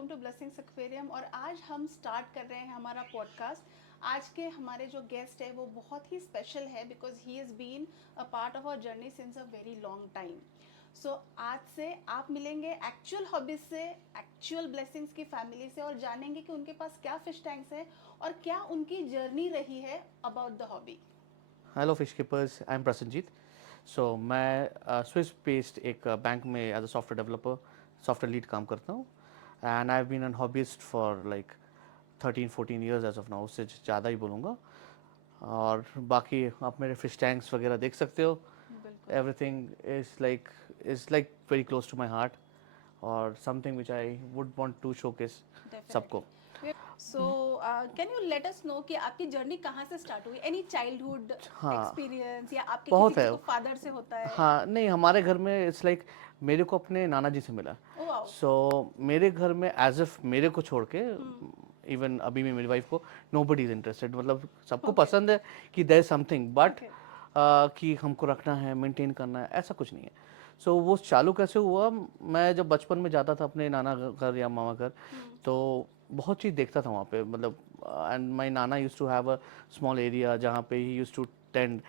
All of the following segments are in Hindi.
Welcome to blessings aquarium. और आज हम स्टार्ट कर रहे हैं हमारा पॉडकास्ट। आज के हमारे जो गेस्ट है वो बहुत ही स्पेशल है because he is been a part of our journey since a very long time. So आज से आप मिलेंगे एक्चुअल हॉबीज से, एक्चुअल ब्लेसिंग्स की फैमिली से, और जानेंगे कि उनके पास क्या फिश टैंक्स है और क्या उनकी जर्नी रही है about the hobby. Hello fish keepers, I am Prasannajit. मैं स्विस बेस्ड एक बैंक में as a software developer, software lead काम करता हूँ। And I have been an hobbyist for like 13-14 years as of now, उससे ज़्यादा ही बोलूँगा। और बाकी आप मेरे फिश टैंक्स वगैरह देख सकते हो। बिल्कुल। Everything is like very close to my heart और something which I would want to showcase सबको। Definitely. So can you let us know कि आपकी जर्नी कहाँ से स्टार्ट हुई? एनी चाइल्डहुड हाँ, एक्सपीरियंस या आपके किसी बहुत है। किसी को फादर से होता है? हाँ, नहीं, हमारे घर में इट्स लाइक मेरे को अपने नाना जी से मिला। Oh wow. मेरे घर में एज इफ मेरे को छोड़ के, इवन अभी भी मेरी वाइफ को, नोबडी इज इंटरेस्टेड। मतलब सबको ओके पसंद है कि there is something, but okay. कि हमको रखना है, मेंटेन करना है, ऐसा कुछ नहीं है। वो चालू कैसे हुआ? मैं जब बचपन में जाता था अपने नाना घर या मामा घर, तो बहुत चीज़ देखता था वहाँ पे। मतलब एंड माई नाना use to have a small area जहाँ पे ही यूज टू टेंड।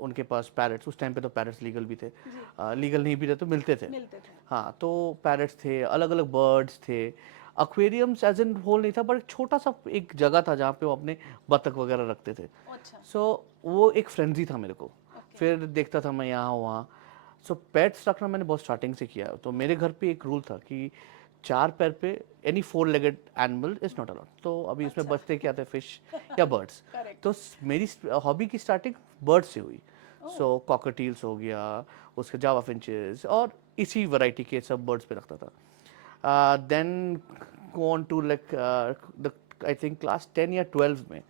उनके पास पैरट्स, उस टाइम पे तो पैरट्स लीगल भी थे, जी। लीगल नहीं भी थे तो मिलते थे। मिलते थे। हाँ, तो पैरट्स थे, अलग अलग बर्ड्स थे। एक्वेरियम्स एज इन होल नहीं था, बट छोटा सा एक जगह था जहाँ पे वो अपने बतख वगैरह रखते थे। अच्छा। वो एक फ्रेंजी था मेरे को। ओके। फिर देखता था मैं यहाँ वहाँ। पेट्स रखना मैंने बहुत स्टार्टिंग से किया है। तो मेरे घर पे एक रूल था कि चार पैर पे any four legged animal is not allowed. तो अभी इसमें अच्छा। बचते क्या थे? फिश या बर्ड्स। करेक्ट। तो मेरी हॉबी की स्टार्टिंग बर्ड से हुई। ओह। कॉकटेल्स हो गया, उसके जावा फिंचेस, और इसी वैरायटी के सब बर्ड्स पे रखता था। Then go on to like I think class 10 या 12 में।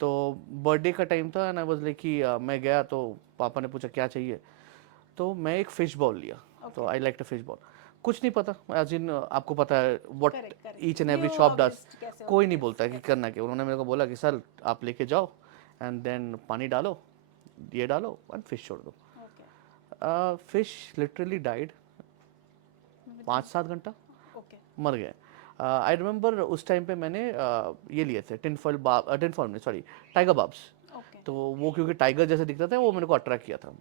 तो बर्थडे का टाइम था एंड आई वाज लाइक कि मैं गया तो पापा ने पूछा क्या चाहिए, तो मैं एक फिश बॉल लिया। तो okay. I like a fish ball. कुछ नहीं पता, एज इन आपको पता है what correct each correct. And every new shop does. Hobbyist कैसे कोई होती नहीं है? बोलता है कि यस। करना क्या। उन्होंने मेरे को बोला कि सर आप लेके जाओ एंड देन पानी डालो, ये डालो एंड फिश छोड़ दो। Okay. Fish literally died. With in. 5-7 घंटा ओके। मर गए। आई रिमेंबर उस टाइम पे मैंने ये लिए थे टिनफॉल में, सॉरी, टाइगर बाब्स। ओके। तो वो क्योंकि टाइगर जैसे दिखता था वो मेरे को अट्रैक्ट किया था।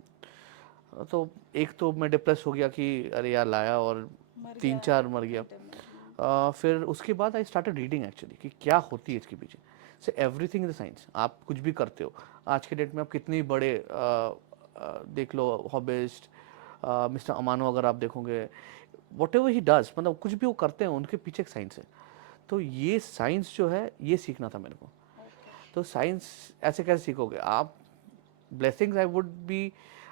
तो एक तो मैं डिप्रेस हो गया कि अरे यार लाया और मर तीन गया चार मर 1 घंटे में। गया। फिर उसके बाद आई स्टार्टेड रीडिंग एक्चुअली कि क्या होती है इसके पीछे से। Everything is science. आप कुछ भी करते हो आज के डेट में, आप कितनी बड़े देख लो हॉबिस्ट, मिस्टर अमानो अगर आप देखोगे, वट एवर ही डज, मतलब कुछ भी वो करते हैं उनके पीछे एक साइंस है। तो ये साइंस जो है ये सीखना था मेरे को। ओके। तो साइंस ऐसे कैसे सीखोगे आप? ब्लेसिंग्स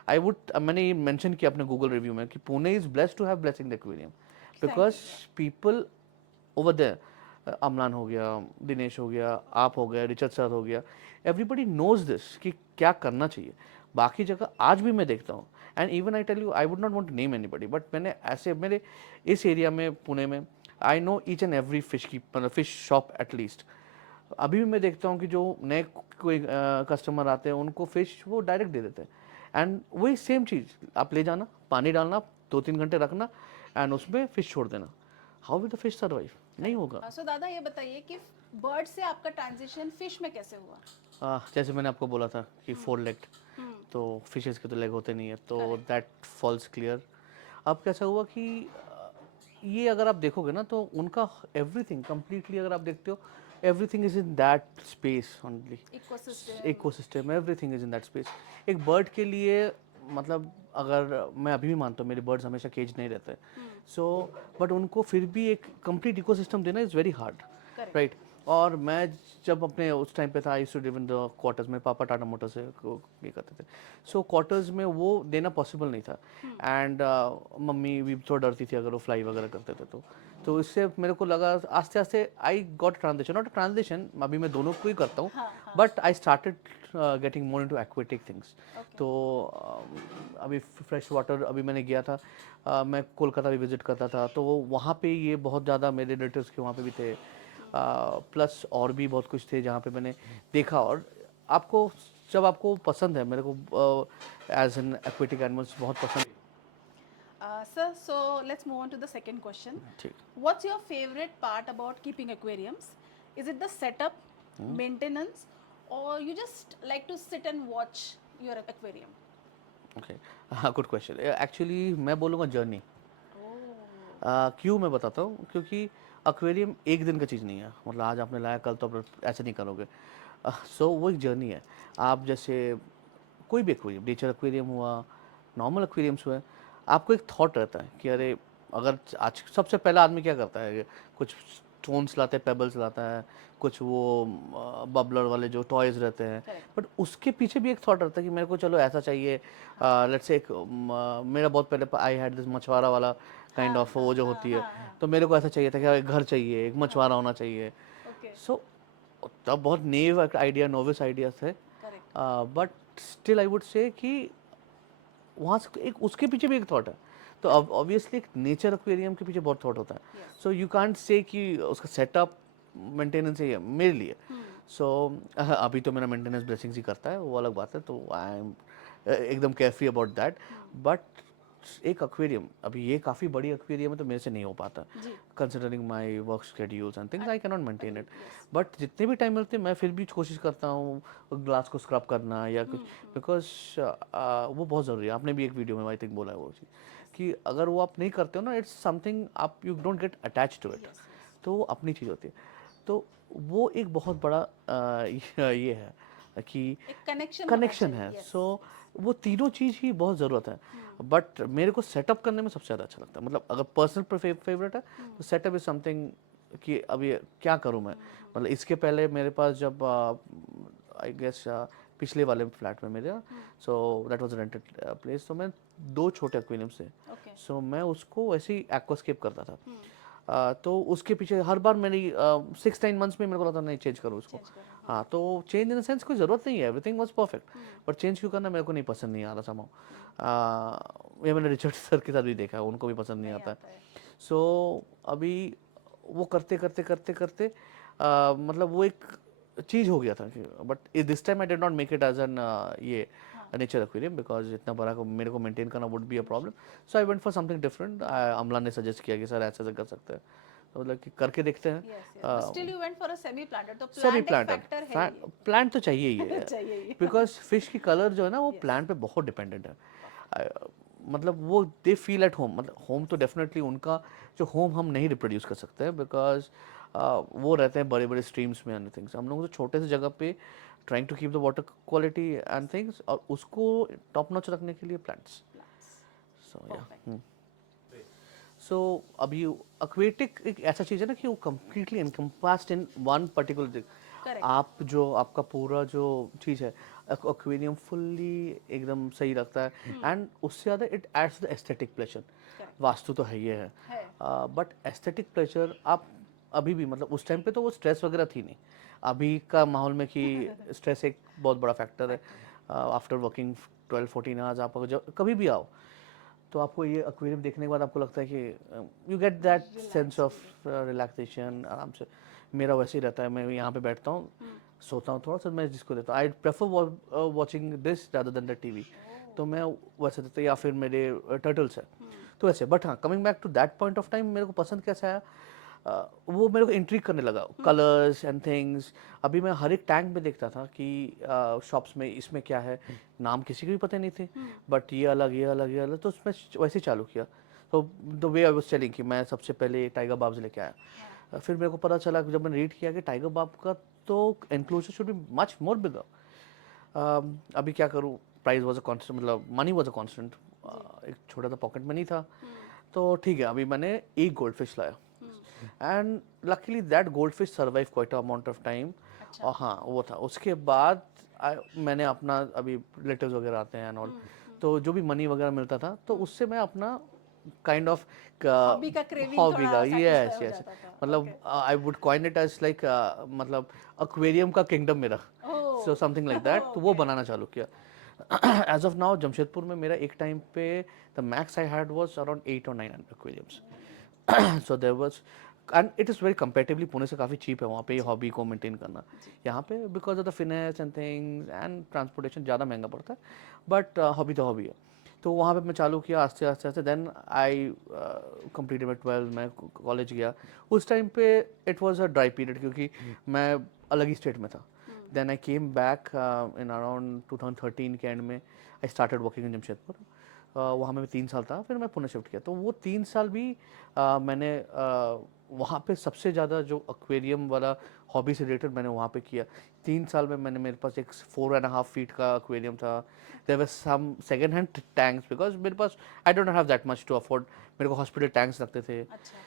आई वुड मैंने ये मेंशन किया अपने गूगल रिव्यू में कि Pune is blessed to have blessing the aquarium, because exactly. People over there, Amlan हो गया, दिनेश हो गया, आप हो गया, रिचर्ड सर हो गया, एवरीबडी नोज दिस कि क्या करना चाहिए। बाकी जगह आज भी मैं देखता हूँ, and even I tell you, I would not want to name anybody, but मैंने ऐसे मेरे इस एरिया में पुणे में I know each and every fish की, मतलब फिश शॉप एटलीस्ट। अभी भी मैं देखता हूँ कि जो नए कोई कस्टमर आते हैं उनको फिश वो डायरेक्ट दे देते हैं। एंड वही सेम चीज़ आप ले जाना, पानी डालना, 2-3 घंटे रखना एंड उसमें फिश छोड़ देना। How will the fish survive? नहीं होगा। करेक्ट। सो दादा ये बताइए कि बर्ड से आपका ट्रांजिशन फिश में कैसे हुआ? जैसे मैंने आपको बोला था कि हम्म। 4 लेग, हम्म। तो फिशेस के तो लेग होते नहीं है, तो करेक्ट। That false clear. अब कैसा हुआ कि ये अगर आप देखोगे ना तो उनका एवरीथिंग कंप्लीटली, अगर आप देखते हो, everything is in that space only. Ecosystem. Ecosystem, everything is in that space. एक बर्ड के लिए, मतलब अगर मैं अभी भी मानता हूँ मेरे बर्ड्स हमेशा केज नहीं रहते, सो बट उनको फिर भी एक कंप्लीट इकोसिस्टम देना is very hard, correct. Right. और मैं जब अपने उस टाइम पे था, I to live in the quarters में, पापा टाटा मोटर्स से ये करते थे। क्वार्टर्स में वो देना पॉसिबल नहीं था। एंड मम्मी भी थोड़ा डरती थी अगर वो फ्लाई वगैरह करते थे तो इससे मेरे को लगा आस्ते आस्ते I got transition, not transition, अभी मैं दोनों को ही करता हूँ, हाँ हाँ। But I started getting more into aquatic things. Okay. तो अभी फ्रेश वाटर अभी मैंने गया था, मैं कोलकाता भी विजिट करता था, तो वहाँ पे ये बहुत ज़्यादा मेरे रिलेटिव्स के वहाँ पे भी थे, प्लस और भी बहुत कुछ थे जहाँ पे मैंने देखा। और आपको जब आपको पसंद है, मेरे को एज एन एक्वेटिक एनिमल्स बहुत पसंद। Sir, so let's move on to the second question. ठीक. What's your favorite part about keeping aquariums? Is it the setup, maintenance, or you just like to sit and watch your aquarium? Okay. हाँ, गुड क्वेश्चन. एक्चुअली मैं बोलूँगा जर्नी. Oh. क्यों मैं बताता हूँ, क्योंकि एक्वेरियम एक दिन का चीज़ नहीं है. मतलब आज आपने लाया कल तो आप ऐसे नहीं करोगे. सो वो एक जर्नी है. आप जैसे कोई भी एक्वेरियम, नेचर एक्वेरियम हुआ, नॉर्मल एक्वेरियम्स हुए, आपको एक थॉट रहता है कि अरे अगर आज सबसे पहला आदमी क्या करता है, कुछ स्टोन्स लाता है, पेबल्स लाता है, कुछ वो बबलर वाले जो टॉयज रहते हैं. Correct. बट उसके पीछे भी एक थॉट रहता है कि मेरे को चलो ऐसा चाहिए. लेट्स से एक मेरा बहुत पहले आई हैड दिस मछुआरा वाला काइंड ऑफ वो जो होती है. तो मेरे को ऐसा चाहिए था कि एक घर चाहिए, एक मछुआरा होना चाहिए. Okay. सो तब बहुत नेव आइडिया, नोविस आइडियाज थे. Correct. But still I would say कि वहाँ से एक उसके पीछे भी एक थॉट है. तो अब ऑब्वियसली एक नेचर एक्वेरियम के पीछे बहुत थॉट होता है. Yes. So you can't say कि उसका सेटअप मेंटेनेंस ही है मेरे लिए. सो अभी तो मेरा मेंटेनेंस ब्लेसिंग्स ही करता है, वो अलग बात है. तो आई एम एकदम केयरफ्री अबाउट दैट. बट एक एक्वेरियम, अभी ये काफ़ी बड़ी एक्वेरियम है तो मेरे से नहीं हो पाता, जी. Considering my work schedules and things. I can not maintain it. Yes. But जितने भी टाइम मिलते हैं मैं फिर भी कोशिश करता हूँ ग्लास को स्क्रब करना या कुछ, बिकॉज वो बहुत ज़रूरी है. आपने भी एक वीडियो में आई थिंक बोला है वो चीज़ कि अगर वो आप नहीं करते हो ना, इट्स समथिंग आप you don't get attach to it. Yes. Yes. तो वो अपनी चीज़ होती है. तो वो एक बहुत बड़ा ये है कि एक कनेक्शन कनेक्शन है. सो वो तीनों चीज़ ही बहुत ज़रूरत है. बट मेरे को सेटअप करने में सबसे ज़्यादा अच्छा लगता है. मतलब अगर पर्सनल फेवरेट है तो सेटअप इज़ समथिंग कि अभी क्या करूँ मैं. मतलब इसके पहले मेरे पास जब आई गेस पिछले वाले फ्लैट में मेरे, so that was rented place, तो मैं 2 छोटे एक्वेरियम्स थे. ओके. सो मैं उसको वैसे ही एक्वास्केप करता था. तो उसके पीछे हर बार मेरी 6-9 मंथ्स में मेरे को लगता नहीं चेंज करो उसको. हाँ, तो चेंज इन द सेंस कोई ज़रूरत नहीं है, everything was perfect. But change क्यों करना मेरे को नहीं पसंद नहीं आ रहा समाउ. ये मैंने रिचर्ड सर के साथ भी देखा है, उनको भी पसंद नहीं आता है. सो अभी वो करते करते करते करते मतलब वो एक चीज़ हो गया था. But this time I did not make it as an ये नेचर एक्वेरियम, बिकॉज इतना बड़ा को मेरे को मेंटेन करना would be a problem. So I went for something different. Amla ने सजेस्ट किया कि सर ऐसे ऐसे कर सकते हैं, तो मतलब कि करके देखते हैं. Still you went for a semi planter, तो सेमी प्लांट एक फैक्टर है प्लांट, ये. प्लांट तो चाहिए ही है. चाहिए ही. बिकॉज फिश की कलर जो है ना वो प्लांट पे बहुत डिपेंडेंट है. मतलब वो दे फील एट होम. मतलब होम तो डेफिनेटली उनका जो होम हम नहीं रिप्रोड्यूस कर सकते हैं, बिकॉज वो रहते हैं बड़े बड़े स्ट्रीम्स में एंड थिंग्स. हम लोग तो छोटे से जगह पे trying to keep the water quality and things, और उसको टॉप नॉच रखने के लिए प्लांट्स. सो या सो अभी एक्वेटिक एक ऐसा चीज़ है ना कि वो completely encompassed in one particular. Correct. आप जो आपका पूरा जो चीज़ है एक्वेरियम फुल्ली एकदम सही रखता है. एंड उससे ज़्यादा it adds the aesthetic pleasure. Correct. Vastu तो है ही है, बट एस्थेटिक प्लेजर आप अभी भी, मतलब उस टाइम पे तो वो स्ट्रेस वगैरह थी नहीं. अभी का माहौल में कि स्ट्रेस एक बहुत बड़ा फैक्टर है. आफ्टर वर्किंग 12-14 आवर्स आप अगर जब कभी भी आओ तो आपको ये एक्वेरियम देखने के बाद आपको लगता है कि you get that sense of relaxation. आराम से मेरा वैसे ही रहता है. मैं यहाँ पे बैठता हूँ, सोता हूँ थोड़ा सा, मैं जिसको देता हूँ I prefer watching this rather than the TV. तो मैं वैसे देता, या फिर मेरे टर्टल्स है तो वैसे. बट हाँ, coming back to that point of time, मेरे को पसंद कैसा आया, वो मेरे को इंट्रीग करने लगा, कलर्स एंड थिंग्स. अभी मैं हर एक टैंक में देखता था कि शॉप्स में इसमें क्या है, नाम किसी को भी पता नहीं थे, बट ये अलग ये अलग ये अलग. तो उसमें वैसे ही चालू किया. तो the way I was telling कि मैं सबसे पहले टाइगर बाब्स लेके आया. फिर मेरे को पता चला जब मैंने रीड किया कि टाइगर बाब का तो enclosure should be much more bigger. अभी क्या करूँ, प्राइस वाज अ कांस्टेंट, मतलब मनी वाज अ कांस्टेंट. एक छोटा सा पॉकेट मनी था. तो ठीक है, अभी मैंने एक गोल्ड फिश लाया. And luckily that gold fish survive quite amount of time. और हाँ, वो था. उसके बाद मैंने अपना अभी रिलेटिव्स वगैरह आते हैं एंड ऑल, तो जो भी मनी वगैरह मिलता था तो उससे मैं अपना काइंड ऑफ हॉबी का क्रेविंग हॉबी थोड़ा का, यस satisfy हो यस, जाता था. मतलब I would coin it as like मतलब एक्वेरियम का किंगडम मेरा. Oh. So something like that. तो वो बनाना चालू किया. एज ऑफ नाउ जमशेदपुर में मेरा एक टाइम पे the max I had was around 8 or 9 aquariums. So there was, and it is very comparatively Pune से काफ़ी चीप है वहाँ पे हॉबी को मेंटेन करना. यहाँ पे because of the fines and things and transportation ज़्यादा महंगा पड़ता है, बट हॉबी तो हॉबी है. तो वहाँ पे मैं चालू किया आस्ते आस्ते आस्ते, देन आई कंप्लीटेड माई 12, मैं कॉलेज गया। उस टाइम पे it was a dry period क्योंकि मैं अलग ही स्टेट में था। Then I came back in around 2013 के एंड में, I started working in Jamshedpur. वहाँ में 3 साल था, फिर मैं पुणे शिफ्ट किया। तो वो 3 साल भी मैंने वहाँ पे सबसे ज़्यादा जो एक्वेरियम वाला हॉबी से रिलेटेड मैंने वहाँ पे किया। 3 साल में मैंने, मेरे पास एक 4.5 फीट का एक्वेरियम था। There were some second hand tanks because मेरे पास, I don't have that much to afford. मेरे को हॉस्पिटल टैंक्स लगते थे। अच्छा।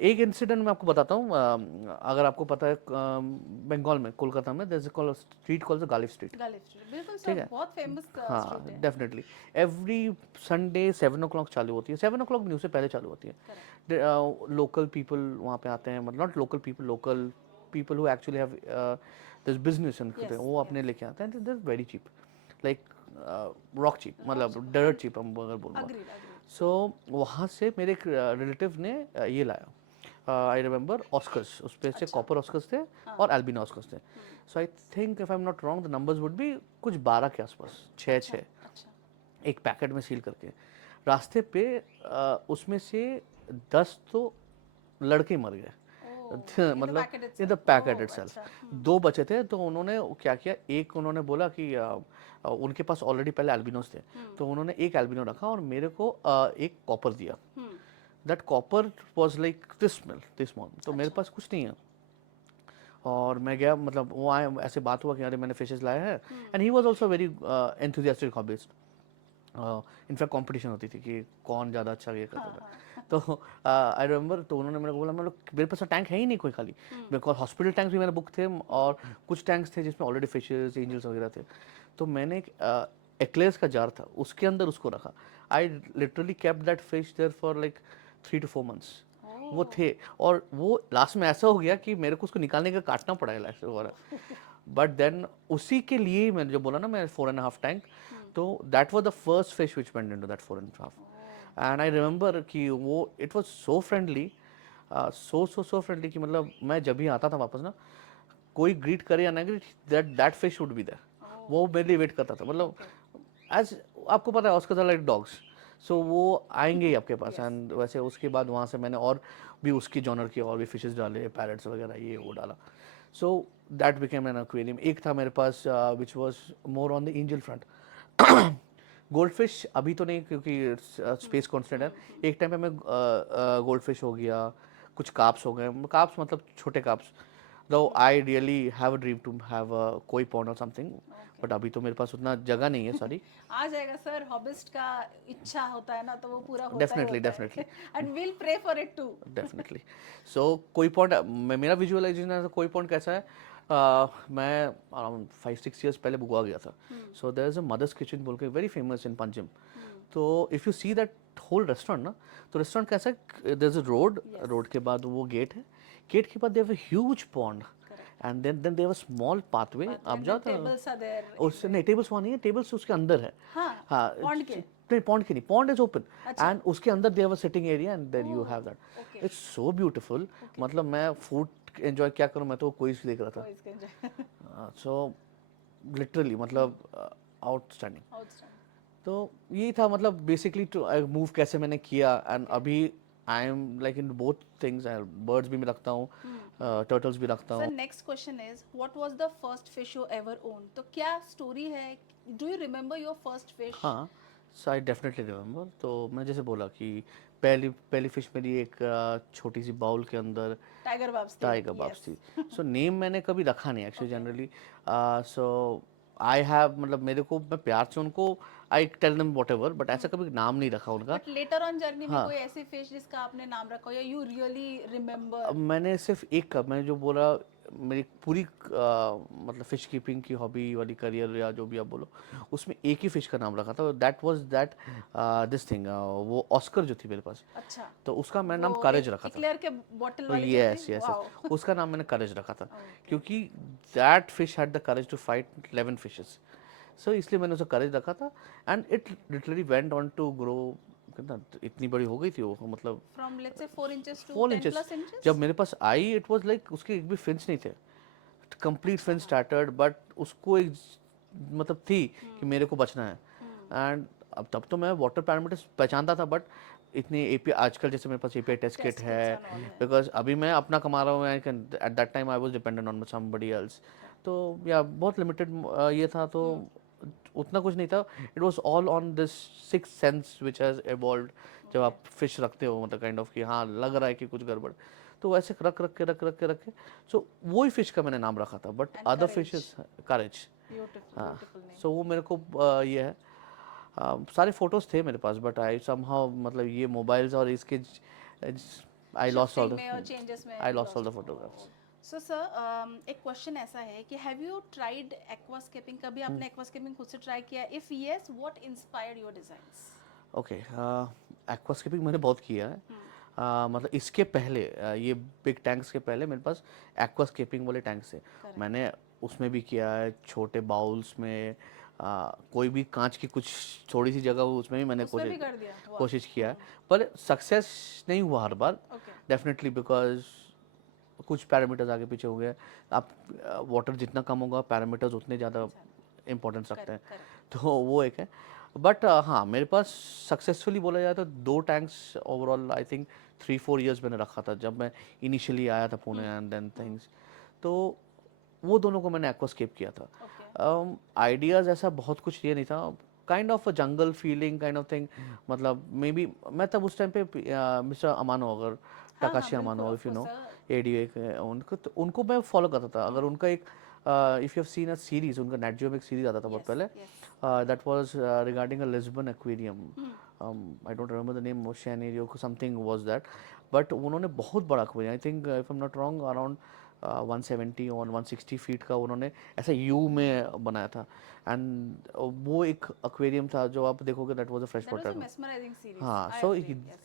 एक इंसिडेंट मैं आपको बताता हूँ, अगर आपको पता है, बंगाल में, कोलकाता में, there is a street called the Ghalib street. Ghalib street, बिल्कुल सर, ठीक है, बहुत फेमस हाँ स्ट्रीट है। डेफिनेटली। एवरी संडे 7 o'clock चालू होती है। 7 o'clock न्यूज़ से पहले चालू होती है। करेक्ट। लोकल पीपल वहाँ पे आते हैं, मतलब not local people, local people who actually have this business, yes, वो अपने यस। लेके आते हैं। This very cheap, like rock cheap, rock मतलब चीप, हाँ डर्ट जी। चीप हम अगर बोलूँगा। Agreed, agreed. सो वहाँ से मेरे एक रिलेटिव ने ये लाया, आई रिमेंबर ऑस्कर्स, उस पे से अच्छा। कॉपर ऑस्कर्स थे हाँ। और एल्बिनो ऑस्कर्स थे। So I think if I am not wrong the numbers would be कुछ 12 के आसपास, छः अच्छा, छः, अच्छा। एक पैकेट में सील करके। रास्ते पे उसमें से 10 तो लड़के मर गए। ओह, इन द मतलब packet in the itself, packet oh itself. अच्छा। 2 बचे थे, तो उन्होंने क्या किया, एक उन्होंने बोला कि उनके पास ऑलरेडी पहले एल्बिनोस थे, तो उन्होंने एक एल्बिनो रखा और मेरे को एक कॉपर दिया। That copper was like this small, तो मेरे अच्छा। पास कुछ नहीं है। और मैं गया, मतलब वो आए, ऐसे बात हुआ कि अरे मैंने फिशेस लाए हैं, and he was also very enthusiastic hobbyist. In fact competition होती थी कि कौन ज़्यादा अच्छा ये करता हाँ, था। हाँ। तो आई रिमेंबर, तो उन्होंने मेरे को बोला, मतलब मेरे पास टैंक है ही नहीं कोई खाली, बिकॉज हॉस्पिटल टैंक्स भी मेरे बुक थे और कुछ टैंक्स थे जिसमें ऑलरेडी फिशेस, एंजल्स वगैरह थे। तो मैंने एक एक्लेयर्स का जार था, उसके अंदर उसको रखा। I literally kept that fish there for like 3 to 4 months। वो ओह। थे, और वो लास्ट में ऐसा हो गया कि मेरे को उसको निकालने का काटना पड़ा लास्ट वगैरह। बट देन उसी के लिए मैंने जो बोला ना, मैं 4.5 टैंक, तो that was the first fish which went into that 4.5। Oh. And I remember कि वो it was so friendly, so friendly कि मतलब मैं जब भी आता था वापस ना, कोई ग्रीट करे या ना greet, that that fish would be there. Oh. वो मेरे लिए वेट करता था, मतलब ओके। एज, आपको पता है ऑस्कर आर लाइक डॉग्स, सो वो आएंगे ही आपके पास। यस। एंड वैसे उसके बाद वहाँ से मैंने और भी उसकी जॉनर की और भी फिशेस डाले, पैरट्स वगैरह, ये वो डाला। So that became an aquarium. एक था मेरे पास which was more on the angel front. Goldfish अभी तो नहीं, क्योंकि स्पेस कॉन्स्टेंट है। एक टाइम पे मैं गोल्ड फिश हो गया, कुछ कार्प्स हो गए, कार्प्स मतलब छोटे carps, though I really have a dream to have a कोई पॉन्ड और समथिंग, ओके। बट अभी तो मेरे पास उतना जगह नहीं है, सॉरी। आ जाएगा सर, हॉबिस्ट का इच्छा होता है ना, तो वो पूरा होता ही डेफिनेटली होता डेफिनेटली है। And will pray for it too. Definitely. So कोई पॉइंट, मेरा विजुअलाइजेशन है, कोई पॉइंट कैसा है, मैं अराउंड 5-6 years पहले बुगवा गया था। So there is a Mother's Kitchen बोल के, वेरी फेमस इन पंजिम। तो if you see that whole restaurant ना, तो रेस्टोरेंट कैसा है, there is a road, yes. Road के बाद वो गेट है, गेट के बाद there have a huge pond, correct. And then there a small pathway, pathway आप एंड देन जाते हो। टेबल्स आर देयर इन उससे द। नहीं, टेबल्स वहाँ नहीं है, टेबल्स उसके अंदर है। हाँ। हाँ पॉन्ड के। नहीं, पॉन्ड की नहीं, पॉन्ड इज ओपन, अच्छा। एंड उसके अंदर there was sitting area and there you have that. Oh. Okay. It's so beautiful. Okay. मतलब मैं फूड एंजॉय क्या करूँ, मैं तो कोई देख रहा कोई इसके एंजॉय। था। सो लिटरली मतलब आउटस्टैंडिंग। आउटस्टैंडिंग। तो यही था, मतलब बेसिकली टू मूव कैसे मैंने किया। And okay. अभी I am like in both things, birds भी मैं रखता हूँ, टर्टल्स भी रखता सर, हूँ। Next question is what was the first fish you ever own? तो क्या स्टोरी है? Do you remember your first fish? हाँ, सो आई डेफिनेटली रिमेम्बर। तो मैं जैसे बोला कि पहली पहली फिश मेरी एक छोटी सी बाउल के अंदर टाइगर बाब्स थे। Tiger barbs yes. थी। सो नेम मैंने कभी रखा नहीं actually, okay. Generally. So I have, मतलब मेरे को, मैं प्यार से उनको, I tell them whatever, but ऐसा कभी नाम नहीं रखा उनका। बट लेटर ऑन जर्नी में हाँ, कोई ऐसी फिश जिसका आपने नाम रखा हो, या यू रियली अब रिमेंबर? मैंने सिर्फ एक कप, मैंने जो बोला, मेरी पूरी मतलब फिश कीपिंग की हॉबी वाली करियर या जो भी आप बोलो, उसमें एक ही फिश का नाम रखा था, that was that this thing, वो ऑस्कर जो थी मेरे पास, अच्छा। तो उसका मैंने वो नाम करेज एक रखा था। इक्लेयर के बॉटल वाली जो थी, यस यस यस, वाओ। उसका नाम मैंने करेज रखा था, ओके। क्योंकि that fish had the courage to fight 11 fishes. सो इसलिए मैंने उसे करेज रखा था। And it literally went on to grow, कितना, इतनी बड़ी हो गई थी वो, मतलब from let's say 4 inches to 10 4 inches. Plus inches. जब मेरे पास आई, इट वाज लाइक उसके एक भी फिन्स नहीं थे, कंप्लीट फिन स्टार्टेड, बट उसको एक मतलब थी कि मेरे को बचना है। एंड अब तब तो मैं वाटर पैरामीटर्स पहचानता था, बट इतनी एपीआई आजकल जैसे मेरे पास एपीआई टेस्ट किट टेस्ट है, किट्स एंड ऑल है। बिकॉज अभी मैं अपना कमा रहा हूँ, I can at that time I was dependent on somebody else. तो या बहुत लिमिटेड ये था, तो उतना कुछ नहीं था। It was all on this six sense which has evolved. जब आप फिश रखते हो मतलब काइंड ऑफ कि हाँ लग रहा है कि कुछ गड़बड़, तो ऐसे रख के सो वही फिश का मैंने नाम रखा था, but and other courage, fishes courage. Beautiful हाँ, ब्यूटीफुल नेम। सो वो मेरे को ये है। सारे फोटोज थे मेरे पास, बट आई समहाउ मतलब ये मोबाइल्स और इसके I lost all shifting the में और चेंजेस में I you lost all lost. The photographs. So sir, एक क्वेश्चन ऐसा है कि हैव यू ट्राइड एक्वास्केपिंग? कभी आपने एक्वास्केपिंग खुद से ट्राई किया? If yes, what inspired your designs? Okay, aquascaping मैंने बहुत किया है। मतलब इसके पहले ये बिग टैंक्स के पहले मेरे पास एक्वास्केपिंग वाले टैंक्स है। करेक्ट। मैंने उसमें भी किया है, छोटे बाउल्स में कोई भी कांच की कुछ थोड़ी सी जगह हो उसमें भी मैंने उसमें भी कर दिया, वाह। कोशिश किया है। पर सक्सेस नहीं हुआ हर बार, ओके। डेफिनेटली, बिकॉज कुछ पैरामीटर्स आगे पीछे हो गए। आप वाटर जितना कम होगा पैरामीटर्स उतने ज़्यादा इंपॉर्टेंस रखते हैं, करेक्ट करेक्ट। तो वो एक है। बट हाँ, मेरे पास सक्सेसफुली बोला जाए तो 2 tanks overall, I think 3-4 years मैंने रखा था जब मैं इनिशियली आया था पुणे, एंड देन थिंग्स। तो वो दोनों को मैंने एक्वास्केप किया था। ओके। आइडियाज़ ऐसा बहुत कुछ ये नहीं था, kind of a jungle feeling kind of thing. मतलब मे बी मैं तब उस टाइम पे मिस्टर अमानो, अगर हाँ हाँ टकाशी बिल्कुल, Amano, of if you course no, sir. ADA के उनको, तो उनको मैं फॉलो करता था। अगर उनका एक if you have seen a series, उनका नेट जियो में एक सीरीज आता था बहुत यस पहले, yes. That was regarding a Lisbon aquarium. I don't remember the name, Oceanario something was that. But उन्होंने बहुत बड़ा aquarium, I think if I am not wrong around 170 और 160 फीट का उन्होंने ऐसा यू में बनाया था। एंड वो एक एक्वेरियम था जो आप देखोगे, that was a fresh that was a water. Mesmerizing series, हाँ, I so agree, yes.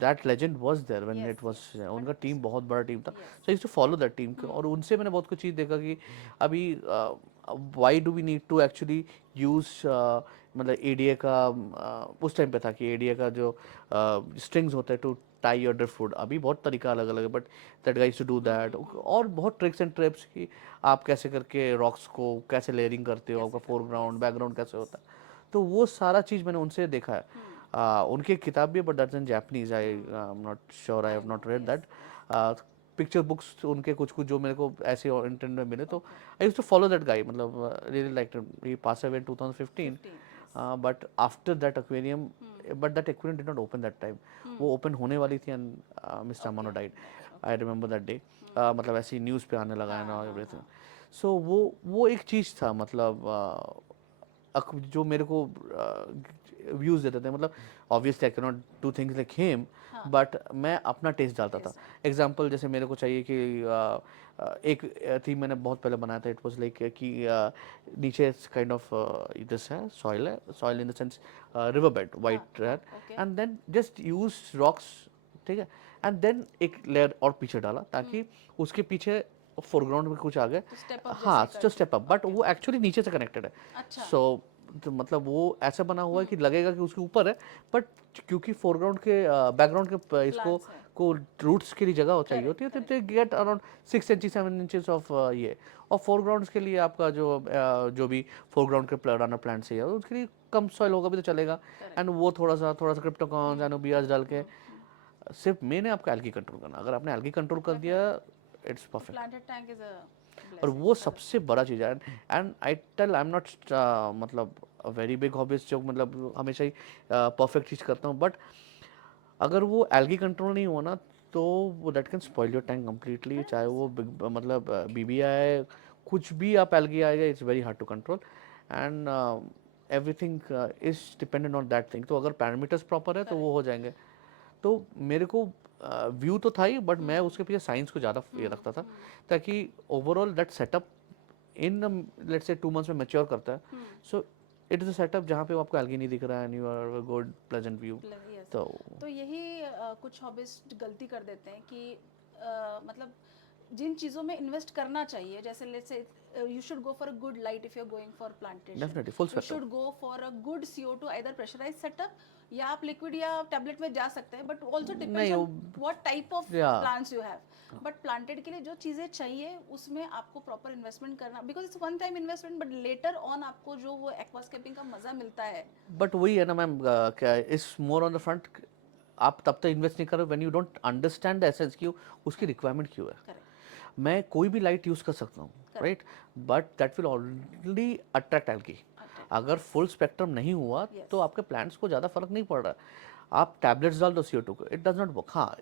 That legend was there when yes it was, yes उनका बट टीम बहुत बड़ा टीम था। Yes. So I used to follow that team, और उनसे मैंने बहुत कुछ चीज़ देखा कि अभी why do we need to actually use, मतलब एडीए का उस टाइम पे था कि एडीए का जो स्ट्रिंग्स होते हैं to tie your driftwood, अभी बहुत तरीका अलग अलग है, but that guys to do that. और बहुत ट्रिक्स एंड ट्रिप्स कि आप कैसे करके रॉक्स को कैसे लेयरिंग करते हो, आपका कैसे करते, फोरग्राउंड यस बैकग्राउंड यस कैसे यस। होता है। तो वो सारा चीज़ मैंने उनसे देखा है। उनकी एक किताब भी है, but that's in Japanese, I am not sure, I I have no, not read yes that. Yes. Picture books उनके कुछ कुछ जो मेरे को ऐसे इंटरनेट में मिले, तो okay. I used to follow that guy, मतलब really like he pass away in 2015। 15, yes. But after that aquarium, but that aquarium did not open that time. वो ओपन होने वाली थी, and mister okay Amano died. Diet, I okay. Remember that day. मतलब ऐसी न्यूज़ पे आने लगा है हाँ ना हाँ एवरीथिंग। हाँ। सो वो एक चीज़ था, मतलब जो मेरे को व्यूज़ देते थे। मतलब obviously I can not do things like him, हाँ बट मैं अपना टेस्ट डालता था। टेस्ट। एग्जाम्पल जैसे मेरे को चाहिए कि एक थीम मैंने बहुत पहले बनाया था, इट वाज लाइक कि नीचे काइंड ऑफ दिस है, soil in the sense river bed, हाँ वाइट हाँ red, okay. And then just use rocks, ठीक है, एंड देन एक लेयर और पीछे डाला ताकि उसके पीछे फोरग्राउंड में कुछ आ गए। तो स्टेप अप हाँ, जैसे जो करके, स्टेप अप, बट ओके। वो एक्चुअली नीचे से कनेक्टेड है। अच्छा। सो तो मतलब वो ऐसा बना हुआ है कि लगेगा कि उसके ऊपर है, बट क्योंकि फोरग्राउंड के बैकग्राउंड के इसको प्लांट्स है। को रूट्स के लिए जगह चाहिए करेक्ट होती है, तो करेक्ट। दे गेट अराउंड 6 इंची 7 इंचेस ऑफ ये। और फोरग्राउंड्स के लिए आपका जो भी फोरग्राउंड के रनर प्लांट्स है उसके लिए कम सॉइल होगा भी तो चलेगा। And correct. वो थोड़ा सा क्रिप्टोकॉन्स एंड बियाज डाल के, सिर्फ मैंने आपका एल्गी कंट्रोल करना, अगर आपने एल्गी कंट्रोल कर दिया, डेफिनेटली। इट्स तो perfect. Planted tank is a और ब्लेसिंग, वो करेक्ट। सबसे बड़ा चीज़ है। एंड आई एम नॉट मतलब वेरी बिग हॉबीज जो मतलब हमेशा ही परफेक्ट चीज़ करता हूँ, बट अगर वो एल्गी कंट्रोल नहीं हुआ ना, तो वो that can spoil your tank completely. चाहे वो मतलब बीबी आए, कुछ भी आप एल्गी आएगा, it's very hard to control. And everything is dependent on that thing. तो अगर पैरामीटर्स प्रॉपर है तो वो करेक्ट। हो जाएंगे। तो मेरे को व्यू तो था ही, बट मैं उसके पीछे साइंस को ज़्यादा ये रखता था, ताकि overall that setup in let's say 2 months में मैच्योर करता है। So it is a setup जहाँ पे आपको एल्गी नहीं दिख रहा है, and you are a good pleasant view. Yes. तो तो यही कुछ हॉबिस्ट गलती कर देते हैं कि मतलब जिन चीज़ों में इन्वेस्ट करना चाहिए, जैसे let's say you should go for a good light if you're going for plantation. Definitely, full You spectrum. should go for a good CO2 either pressurized setup, या आप लिक्विड या टेबलेट में जा सकते हैं, बट ऑल्सो डिपेंड्स नहीं ऑन वो व्हाट टाइप ऑफ या plants you have. But planted के लिए जो चीज़ें चाहिए उसमें आपको प्रॉपर इन्वेस्टमेंट करना, because it's one time investment, but later on आपको जो वो एक्वास्केपिंग का मजा मिलता है. बट वही है ना मैम, क्या इस मोर ऑन द फ्रंट, आप तब तक इन्वेस्ट नहीं करो when you don't understand the essence की उसकी रिक्वायरमेंट क्यों है. करेक्ट. मैं कोई भी लाइट यूज़ कर सकता हूँ, right, but that will already attract algae. अगर फुल स्पेक्ट्रम नहीं हुआ Yes. तो आपके प्लांट्स को ज़्यादा फर्क नहीं पड़ रहा. आप टैबलेट्स डाल दो CO2 को, इट डज नॉट वर्क. हाँ,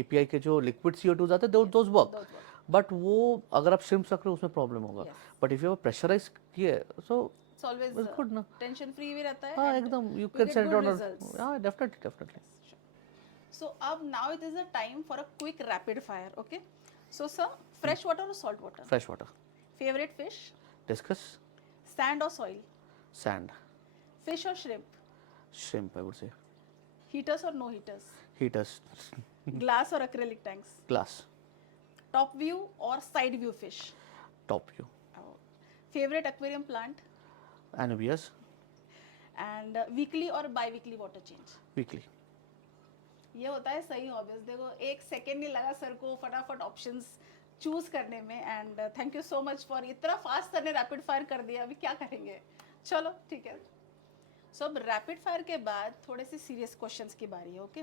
API के जो लिक्विड CO2 आते हैं दोज वर्क, बट वो अगर आप श्रिम्प्स रख रहे हो उसमें प्रॉब्लम होगा. But if you have pressurize किए so it's always it's good ना. टेंशन फ्री भी रहता है. हाँ and एकदम, you you can get send good on. results. हाँ definitely. So now it is a time for a quick rapid fire. Okay. So sir, fresh water or salt water? Fresh water. Favorite fish? Discuss. Sand or soil? Sand. Fish or shrimp? Shrimp I would से. Heaters or no heaters? Heaters. Glass or acrylic tanks? Glass. Top view or side view fish? Top view. Oh. Favorite aquarium plant? एनुबियस. And weekly or bi-weekly water change? Weekly. ये होता है सही ऑब्वियस. देखो एक सेकेंड नहीं लगा सर को फटाफट ऑप्शंस चूज करने में. And thank you so much for इतना फास्ट सर ने रैपिड फायर कर दिया. अभी क्या करेंगे, चलो ठीक है. सो अब रैपिड फायर के बाद थोड़े से सीरियस क्वेश्चंस की बारी है. ओके.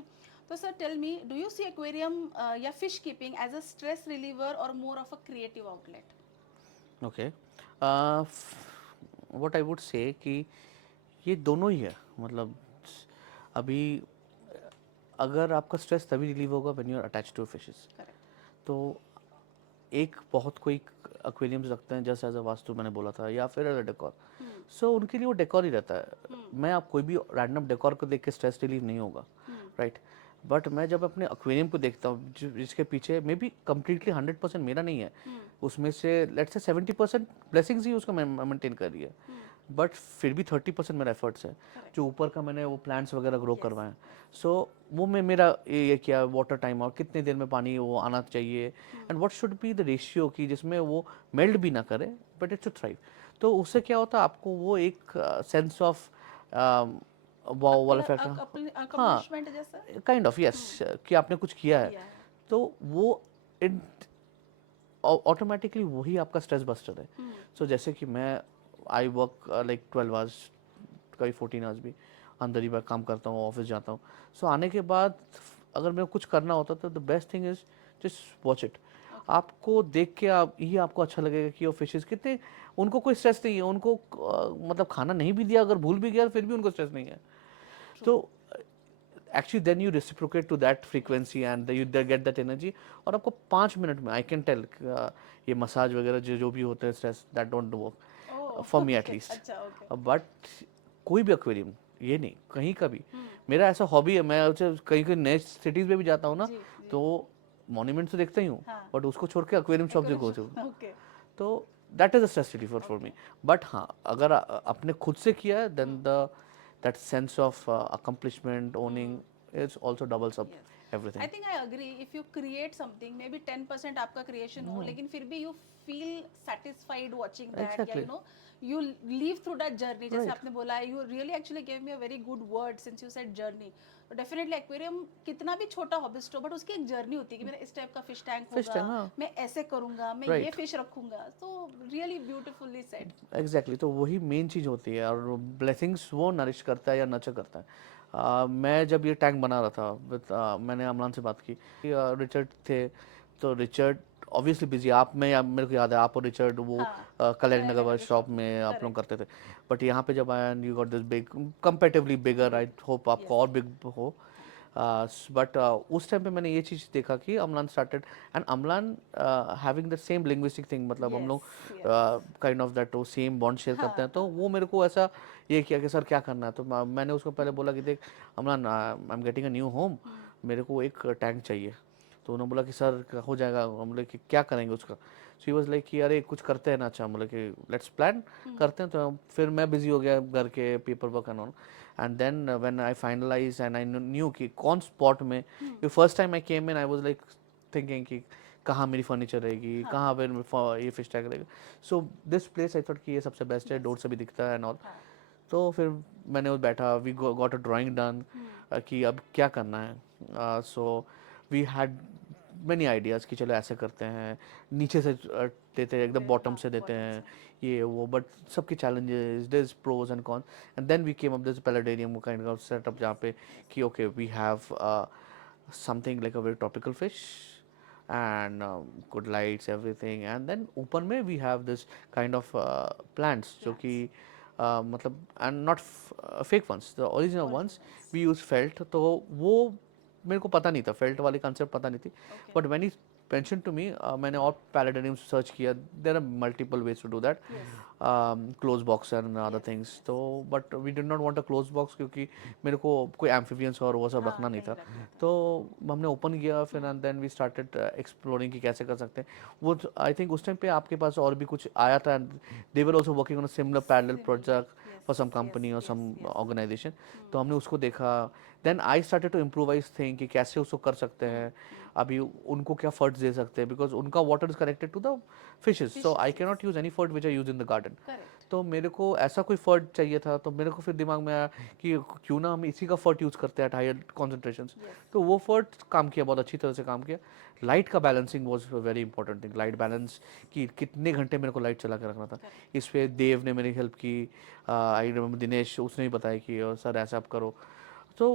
तो sir tell me, do you see aquarium या fish keeping as a stress reliever or more of a creative outlet? Okay. What I would say कि ये दोनों ही है. मतलब अभी अगर आपका स्ट्रेस तभी रिलीव होगा when you are attached to fishes. तो एक बहुत कोई एक्वेरियम्स रखते हैं जस्ट एज अ वास्तु मैंने बोला था, या फिर एज अ डेकोर. सो उनके लिए वो डेकोर ही रहता है. मैं आप कोई भी रैंडम डेकोर को देख के स्ट्रेस रिलीव नहीं होगा, राइट. बट मैं जब अपने एक्वेरियम को देखता हूँ जिसके पीछे मे बी कम्प्लीटली 100% मेरा नहीं है, उसमें से लेट्स से 70% ब्लेसिंग्स ही उसको मेंटेन कर रही है, बट फिर भी 30% मेरा एफर्ट्स है जो ऊपर का मैंने वो प्लांट्स वगैरह ग्रो करवाएं. सो वो मैं मेरा ये किया वाटर टाइम और कितने देर में पानी वो आना चाहिए, and what should be the ratio की जिसमें वो मेल्ट भी ना करे बट इट शुड थ्राइव. तो उससे क्या होता है, आपको वो एक सेंस ऑफ वाओ वाला फैक्टर. हाँ, अकम्प्लिशमेंट जैसा. काइंड ऑफ यस, कि आपने कुछ किया है. तो वो ऑटोमेटिकली वही आपका स्ट्रेस बस्टर है. सो जैसे कि मैं आई वर्क लाइक 12 आवर्स, कभी 14 आवर्स भी अंदर ही मैं काम करता हूँ, ऑफिस जाता हूँ. सो आने के बाद अगर मेरे को कुछ करना होता तो the best thing is just watch it. आपको देख के आप ही आपको अच्छा लगेगा कि वो फिशेस कितने, उनको कोई स्ट्रेस नहीं है. उनको मतलब खाना नहीं भी दिया, अगर भूल भी गया फिर भी उनको स्ट्रेस नहीं है. तो actually then you reciprocate to that frequency and you get that energy. और आपको 5 मिनट में आई कैन टेल ये मसाज वगैरह जो भी होते हैं stress that don't work for me at least. But कोई भी एक्वेरियम, ये नहीं कहीं का भी, मेरा ऐसा हॉबी है. मैं कहीं कहीं नए सिटीज में भी जाता हूँ ना, तो मॉन्यूमेंट्स तो देखता ही हूँ, बट उसको छोड़ के एक्वेरियम शॉप जो खोजूँ. तो दैट इज अ स्ट्रेस रिलीफर फॉर मी. बट हाँ, अगर आपने खुद से किया है then the that sense of accomplishment, owning is also doubles up everything. I think I agree. If you create something, maybe 10% आपका creation हो, लेकिन फिर भी you feel satisfied watching that. Exactly. या you know, you live through that journey. जैसे आपने बोला, you really actually gave me a very good word since you said journey. तो डेफिनेटली एक्वेरियम कितना भी छोटा हॉबिस्ट हो, बट उसकी एक जर्नी होती है कि मेरा इस टाइप का फिश टैंक होगा, मैं ऐसे करूंगा, मैं ये फिश रखूंगा. तो रियली ब्यूटीफुल्ली सेड. एग्जैक्टली. तो वही मेन चीज होती है, और ब्लेसिंग्स वो नरिश करता है या नर्चर करता है. मैं जब ये टैंक बना रहा था मैंने अमलान से बात की, रिचर्ड थे. तो रिचर्ड ऑब्वियसली बिजी, आप में मेरे को याद है आप और रिचर्ड वो कल्याणी नगर शॉप में आप लोग करते थे. बट यहाँ पे जब आया you got this big comparatively bigger, I hope आपको और बिग हो. बट उस टाइम पे मैंने ये चीज़ देखा कि Amlan started and Amlan having the same linguistic thing, मतलब हम लोग काइंड ऑफ दैट वो सेम बॉन्ड शेयर करते हैं. तो वो मेरे को ऐसा ये किया कि सर क्या करना है. तो मैंने उसको पहले बोला कि देख Amlan, I am getting a new home, मेरे को एक टैंक चाहिए. तो उन्होंने बोला कि सर हो जाएगा. हम बोले कि क्या करेंगे उसका. सो ही वाज लाइक कि अरे कुछ करते हैं ना. अच्छा, हम बोले कि लेट्स प्लान करते हैं. तो फिर मैं बिजी हो गया घर के paper work and all. And then when I finalize and I knew कि कौन स्पॉट में, first time I came in I was like thinking कि कहाँ मेरी फर्नीचर रहेगी, हाँ, कहाँ पे ये फिश टैंक रहेगा. So this place I thought कि ये सबसे बेस्ट है, डोर से भी दिखता है एंड ऑल. हाँ. तो फिर मैंने वो बैठा, we got a drawing done कि अब क्या करना है. So we had many ideas कि चलो ऐसे करते हैं, नीचे से देते हैं, एकदम बॉटम हाँ, से देते बॉटम हैं, से. ये वो. बट सबके challenges, there is pros and con. And then we came up this paludarium kind of setup जहाँ पे कि okay we have something like a very tropical fish and good lights everything, and then ऊपर में we have this kind of plants जो कि Plants. मतलब and not fake ones, the original Original ones ones. we use felt. तो वो मेरे को पता नहीं था, फेल्ट वाली कंसेप्ट पता नहीं थी. Okay. But when he mentioned to me, मैंने और पैराडाइम्स सर्च किया. There are multiple ways to do that, Yes. Close box and other Yes. Things. Yes. तो but we did not want a close box क्योंकि मेरे को कोई एम्फीबियंस और वो सब हाँ, रखना नहीं नहीं था. रखना था. तो हमने ओपन किया फिर, and then we started exploring कि कैसे कर सकते हैं वो. आई थिंक उस टाइम पे आपके पास और भी कुछ आया था, and they were also working on a similar parallel Similar. Project for Yes. Some Yes. Company और Yes. Some Yes. ऑर्गेनाइजेशन. तो हमने उसको देखा. Then I started to improvise thing कि कैसे उसको कर सकते हैं. अभी उनको क्या फर्ट्स दे सकते हैं, बिकॉज उनका water is connected to the fishes. So I Fishes. Can Yes. Not use any fert which I use in the garden. Correct. तो मेरे को ऐसा कोई फर्ट चाहिए था. तो मेरे को फिर दिमाग में आया कि क्यों ना हम इसी का फर्ट यूज़ करते हैं, हायर कॉन्सेंट्रेशन. Yes. तो वो फर्ट काम किया, बहुत अच्छी तरह से काम किया. लाइट का balancing was very important thing. Light balance कि कितने घंटे मेरे को लाइट चला के रखना था. Correct. इस पे देव ने मेरी हेल्प की. आई रिमेम्बर दिनेश, उसने भी बताया कि सर ऐसा आप करो. तो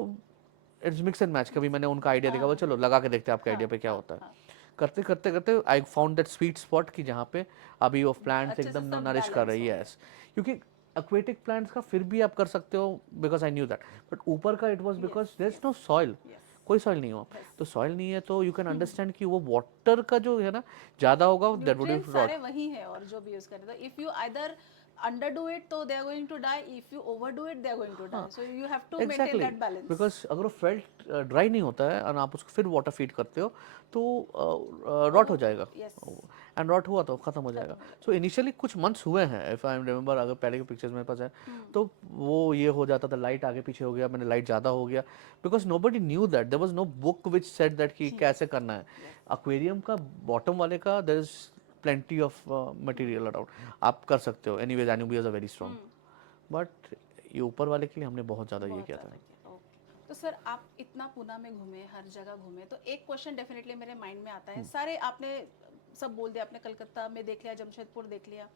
इट्स मिक्स एंड मैच. कभी मैंने उनका आइडिया देखा, वो चलो लगा के देखते हैं आपके आइडिया हाँ, पे क्या हाँ, होता है. हाँ. करते करते करते I found that sweet spot कि जहाँ पे अभी वो प्लांट्स अच्छे से एकदम सब नरिश कर बैलेंस रही हो है. गया. क्योंकि एक्वेटिक प्लांट्स का फिर भी आप कर सकते हो, because I knew that. But ऊपर का it was because Yes. There is Yes. No soil. Yes. कोई सॉइल नहीं हो. Yes. तो सॉइल नहीं है तो यू कैन अंडरस्टैंड कि वो वाटर का जो है ना ज़्यादा होगा, दैट वुड न्यूट्रिएंट्स रॉट. सारे वही है और जो भी यूज करें तो if you either underdo it तो they are going to die, if you overdo it they are going to die, so you have to maintain exactly. that balance. Because अगर वो फेल्ट ड्राई नहीं होता है और आप उसको फिर वाटर फीड करते हो तो तो रॉट हो जाएगा. यस, एंड रॉट हुआ तो खत्म हो जाएगा. खत्म हो जाएगा. सो इनिशियली कुछ मंथ्स हुए हैं, इफ आई रिमेंबर, अगर पहले के पिक्चर्स मेरे पास है तो वो ये हो जाता था, लाइट आगे पीछे हो गया, मैंने लाइट ज़्यादा हो गया. Because nobody knew that, there was no book which said that कि कैसे करना है. एक्वेरियम का बॉटम वाले का there is plenty of material around. आप कर सकते हो. Anyways anubias are very strong. But ये ऊपर वाले के लिए हमने बहुत ज़्यादा ये बहुत किया ज़्यादा था. किया. ओके, तो सर आप इतना पूना में घूमे, हर जगह घूमे, तो एक क्वेश्चन डेफिनेटली मेरे माइंड में आता है. सारे आपने सब बोल दिया, आपने कलकत्ता में देख लिया, जमशेदपुर देख लिया,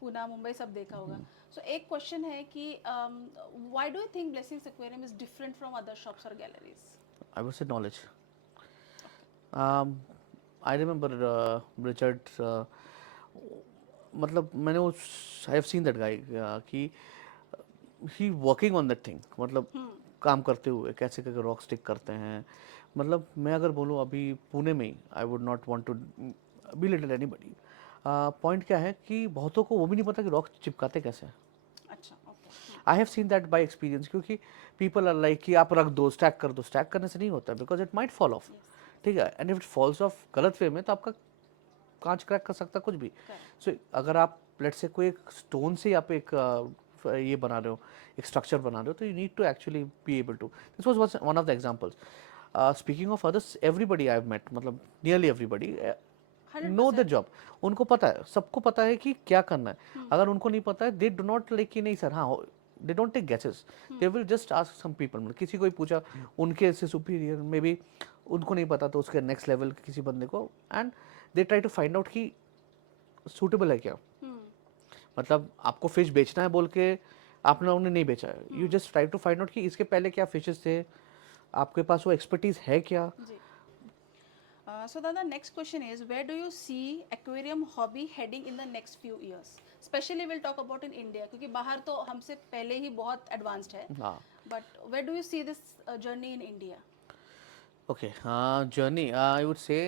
पूना, मुंबई सब देखा होगा. सो एक क्वेश्चन है कि why do you think Blessings aquarium is different from other shops or galleries? I would say knowledge. I remember Richard, मतलब मैंने उस I have seen that guy कि he working on that thing. मतलब काम करते हुए कैसे करके रॉक स्टिक करते हैं. मतलब मैं अगर बोलूँ अभी पुणे में ही, I would not want to belittle anybody. Point क्या है कि बहुतों को वो भी नहीं पता कि रॉक चिपकाते कैसे हैं. अच्छा, okay. I have seen that by experience. क्योंकि पीपल आर लाइक कि आप रख दो, स्टैक कर दो. स्टैक करने से नहीं होता, because it might fall of. ठीक है. And if it falls of गलत वे में तो आपका कांच क्रैक कर सकता, कुछ भी. सो अगर आप लेट्स से कोई एक स्टोन से आप एक ये बना रहे हो, एक स्ट्रक्चर बना रहे हो, तो you need to actually be able to. This was one of the examples. Speaking of others, everybody I have met, मतलब nearly everybody know the 100%. Job. उनको पता है, सबको पता है कि क्या करना है. अगर उनको नहीं पता है, दे डू नॉट लाइक कि नहीं सर, हाँ, they don't take guesses. They will just ask some people. मतलब किसी को ही पूछा, उनके से सुपीरियर मे बी उनको नहीं पता, तो उसके नेक्स्ट लेवल के किसी बंदे को, and they try to find out कि सूटेबल है क्या. मतलब आपको फिश बेचना है बोल के आपने उन्हें नहीं बेचा है. You just try to find out कि इसके पहले क्या फिशेस थे, आपके पास वो एक्सपर्टीज है क्या. जी. So Dada, next question is, where do you see aquarium hobby heading in the next few years? Especially we'll talk about in India, क्योंकि बाहर तो हमसे पहले ही बहुत advanced है. हाँ. But where do you see this journey in India? Okay. हाँ, जर्नी आई वुड से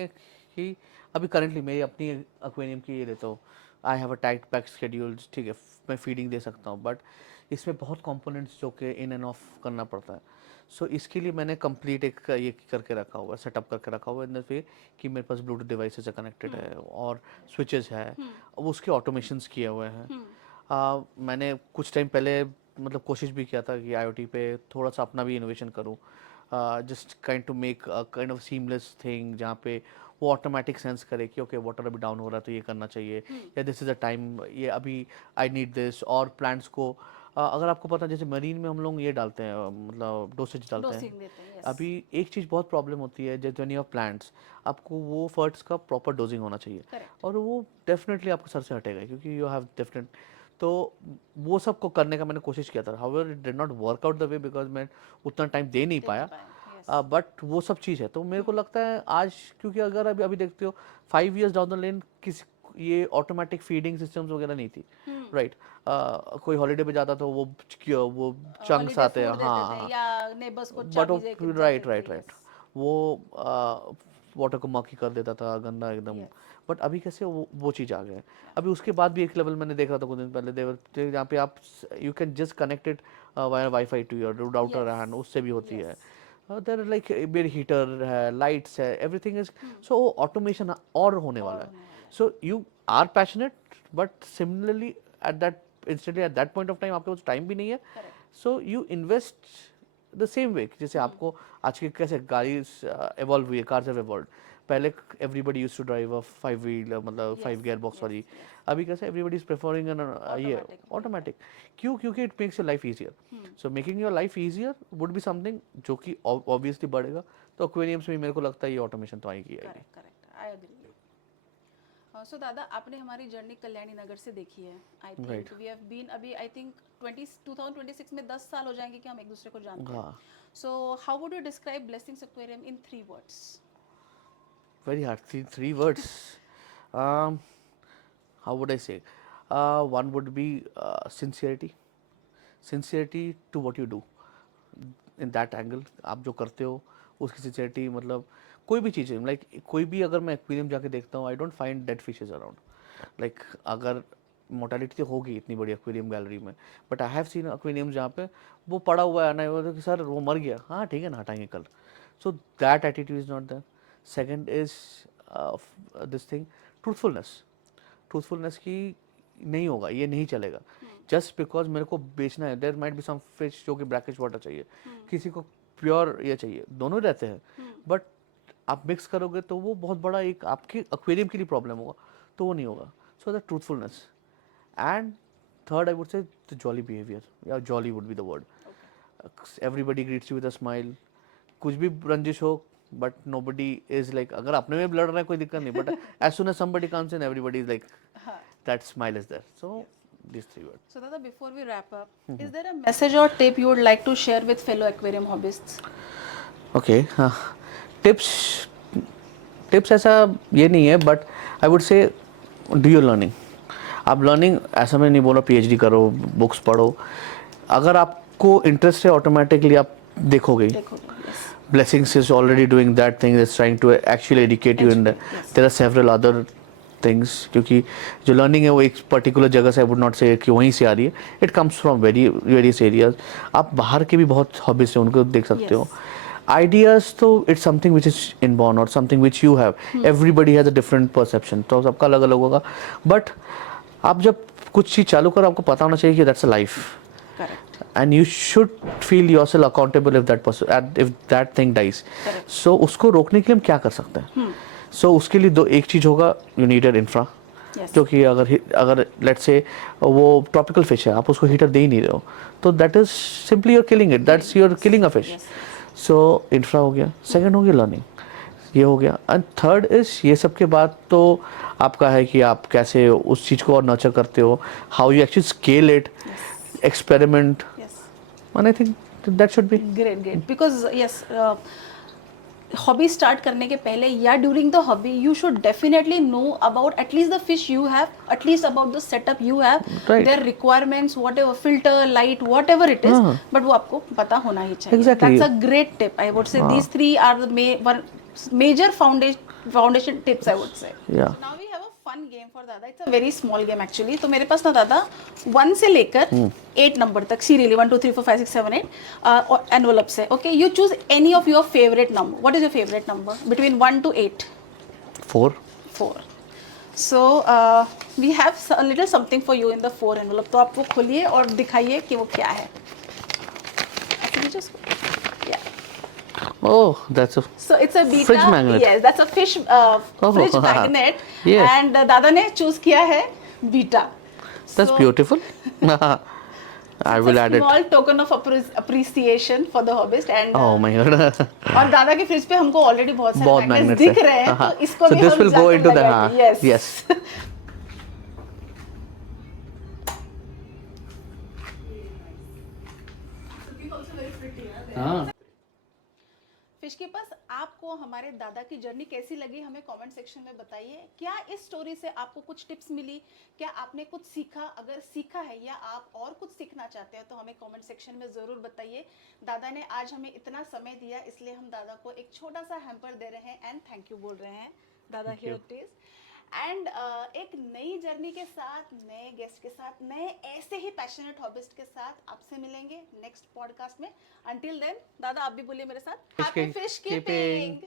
कि अभी करंटली मेरी अपनी एक्वेरियम की ये देता हूँ. I have a tight pack schedule. ठीक है, मैं फीडिंग दे सकता हूँ, बट इसमें बहुत कंपोनेंट्स जो कि इन एंड ऑफ करना पड़ता है. सो इसके लिए मैंने कंप्लीट एक ये करके रखा हुआ है, सेटअप करके रखा हुआ है इन द वे कि मेरे पास ब्लूटूथ डिवाइसेस से कनेक्टेड है और स्विचेस है. अब उसके ऑटोमेशंस किए हुए हैं. मैंने कुछ टाइम पहले मतलब कोशिश भी किया था कि आईओटी पे थोड़ा सा अपना भी इनोवेशन करूँ, just kind to make kind of seamless thing जहाँ पे वो ऑटोमेटिक सेंस करे कि ओके वाटर अभी डाउन हो रहा है तो ये करना चाहिए, या दिस इज़ अ टाइम, ये अभी आई नीड दिस। और प्लांट्स को अगर आपको पता है जैसे मरीन में हम लोग ये डालते हैं मतलब डोसेज डालते हैं। डोसिंग देते हैं, यस। अभी एक चीज़ बहुत प्रॉब्लम होती है जैसे व्हेन यू हैव प्लांट्स, आपको वो फर्ट्स का प्रॉपर डोजिंग होना चाहिए, करेक्ट। और वो डेफिनेटली आपके सर से हटेगा क्योंकि यू हैव डिफरेंट। तो वो सब को करने का मैंने कोशिश किया था, however it did not work out the way because मैं उतना टाइम दे नहीं पाया। यस। बट वो सब चीज़ है तो मेरे को लगता है आज, क्योंकि अगर अभी अभी देखते हो 5 years डाउन द लेन किस ये ऑटोमेटिक फीडिंग सिस्टम्स वगैरह नहीं थी, राइट। कोई हॉलीडे पे जाता तो वो चंक्स हॉलीडे आते हैं, फूड देते थे हाँ, या नेबर्स को बट चाबी वो दे के राइट जाते राइट थे, राइट यस। वो वाटर को मक्खी कर देता था गंदा एकदम। यस। बट अभी कैसे वो चीज़ आ गया है। अभी उसके बाद भी एक लेवल मैंने देखा था कुछ दिन पहले देवर जहाँ पे आप you can just connected via wifi to your router yes. And उससे भी होती है। यस। देर लाइक मेरे हीटर है, लाइट्स है, एवरीथिंग इज, सो ऑटोमेशन और होने और वाला है। होने वाला है। So you are passionate but similarly at that instantly at that point of time आपके पास टाइम भी नहीं है। Correct. So you invest the same way जैसे आपको आज के कैसे गाड़ी एवॉल्व हुई है, कार्स हैव एवॉल्व्ड। पहले everybody used to drive a 5 wheel मतलब 5 gear box वाली, अभी कैसे एवरीबडी इज प्रेफरिंग एन ये ऑटोमेटिक। क्यों? क्योंकि it makes your life easier. So making your life easier would be something जो कि ऑब्वियसली बढ़ेगा। तो एक्वेरियम्स में मेरे को लगता है ये ऑटोमेशन तो आएगी। Correct, correct, I agree. So दादा, आपने हमारी जर्नी कल्याणी नगर से देखी है। I think we have been अभी आई थिंक 2026 में 10 साल हो जाएंगे कि हम एक दूसरे को जानते हैं। So how would you describe blessings aquarium in 3 words? Very hard. Three words. How would I say? One would be sincerity. Sincerity to what you do. In that angle, आप जो करते हो उसकी sincerity, मतलब कोई भी चीज़ है, लाइक कोई भी अगर मैं एक्वेरियम जाके देखता हूँ I don't find dead fishes around. Like अगर मोर्टेलिटी तो होगी इतनी बड़ी एक्वेरियम गैलरी में, but I have scene aquarium जहाँ पे वो पड़ा हुआ है ना, वो कि सर वो मर गया, हाँ ठीक है ना हटाएंगे कल। So that attitude is not there. Second is this thing, truthfulness. Truthfulness की नहीं होगा, ये नहीं चलेगा जस्ट बिकॉज मेरे को बेचना है। There might be some fish जो कि ब्रैकिश वाटर चाहिए, किसी को प्योर ये चाहिए, दोनों ही रहते हैं। बट आप मिक्स करोगे तो वो बहुत बड़ा एक आपके एक्वेरियम के लिए प्रॉब्लम होगा, तो वो नहीं होगा। So the truthfulness and third I would say the jolly behaviour, या jolly would be the word. Everybody greets you with a smile, कुछ भी रंजिश हो बट nobody is like, अगर अपने में लड़ रहा है कोई दिक्कत नहीं, but as soon as somebody comes in everybody is like that smile is there. So these 3 words. So Dada, before we wrap up, is there a message or tip you would like to share with fellow aquarium hobbyists? Okay, tips ऐसा ये नहीं है, बट आई वुड से डू योर लर्निंग। आप लर्निंग ऐसा मैं नहीं बोल रहा PhD करो, बुक्स पढ़ो, अगर आपको इंटरेस्ट है ऑटोमेटिकली आप देखोगे। Blessings is already doing that thing, is trying to actually educate you, and there are several other things, क्योंकि जो लर्निंग है वो एक पर्टिकुलर जगह से, आई वुड नॉट से कि वहीं से आ रही है, it comes from various areas. आप बाहर के भी बहुत हॉबीज से उनको देख सकते हो। आइडियाज तो it's something which is inborn और something which you have, everybody has a different perception, तो सबका अलग अलग होगा। बट आप जब कुछ चीज़ चालू करो आपको पता होना चाहिए कि that's a life, and you should feel yourself accountable if that person, if that thing dies. So उसको रोकने के लिए हम क्या कर सकते हैं? So उसके लिए एक चीज़ होगा, you need an infra, जो कि अगर let's say वो ट्रॉपिकल फिश है, आप उसको हीटर दे ही नहीं रहे हो, तो that is simply you're killing it, that's you're killing a fish. So infra हो गया, second हो गया learning, ये हो गया, एंड थर्ड इज ये सब के बाद तो आपका है कि आप कैसे उस चीज़ को और नर्चर करते हो, how you actually scale it, experiment. And I think that should be great because yes, hobby start करने के पहले या during the hobby you should definitely know about at least the fish you have, at least about the setup you have, their requirements, whatever filter, light, whatever it is, but वो आपको पता होना ही चाहिए. Exactly. That's a great tip. I would say these 3 are the major foundation tips, I would say. Yeah. So now we have a fun game for दादा. It's a very small game actually. तो मेरे पास ना दादा 1 से लेकर 8 नंबर तक, serially 1 2 3 4 5 6 7 8 envelopes है. Okay, you choose any of your favorite number. What is your favorite number between 1 to 8? 4. 4. So we have a little something for you in the 4 envelope. तो आप वो खोलिए और दिखाइए कि वो क्या है. Oh, that's a So it's a Beta. fridge magnet. Yes, that's a fridge magnet. Yes. And दादा ने choose किया है Beta. That's So beautiful. I it's will a add it. small token of appreciation for the hobbyist. And Oh my god. और दादा के फ्रिज पे हमको ऑलरेडी बहुत बहुत सारे मैग्नेट्स magnets दिख है. रहे हैं, हाँ. तो इसको So भी this हम will go जाकर into the लगाएंगे. Yes. yes. हाँ. फिश कीपर्स, आपको हमारे दादा की जर्नी कैसी लगी हमें कमेंट सेक्शन में बताइए. क्या इस स्टोरी से आपको कुछ टिप्स मिली, क्या आपने कुछ सीखा? अगर सीखा है या आप और कुछ सीखना चाहते हैं तो हमें कमेंट सेक्शन में ज़रूर बताइए. दादा ने आज हमें इतना समय दिया, इसलिए हम दादा को एक छोटा सा हैम्पर दे रहे हैं एंड थैंक यू बोल रहे हैं. दादा Thank you. Here it is. And एक नई जर्नी के साथ, नए गेस्ट के साथ, नए ऐसे ही पैशनेट हॉबिस्ट के साथ आपसे मिलेंगे नेक्स्ट पॉडकास्ट में. अंटिल देन, दादा आप भी बोलिए मेरे साथ, Fish happy keep- fish keeping. Keeping.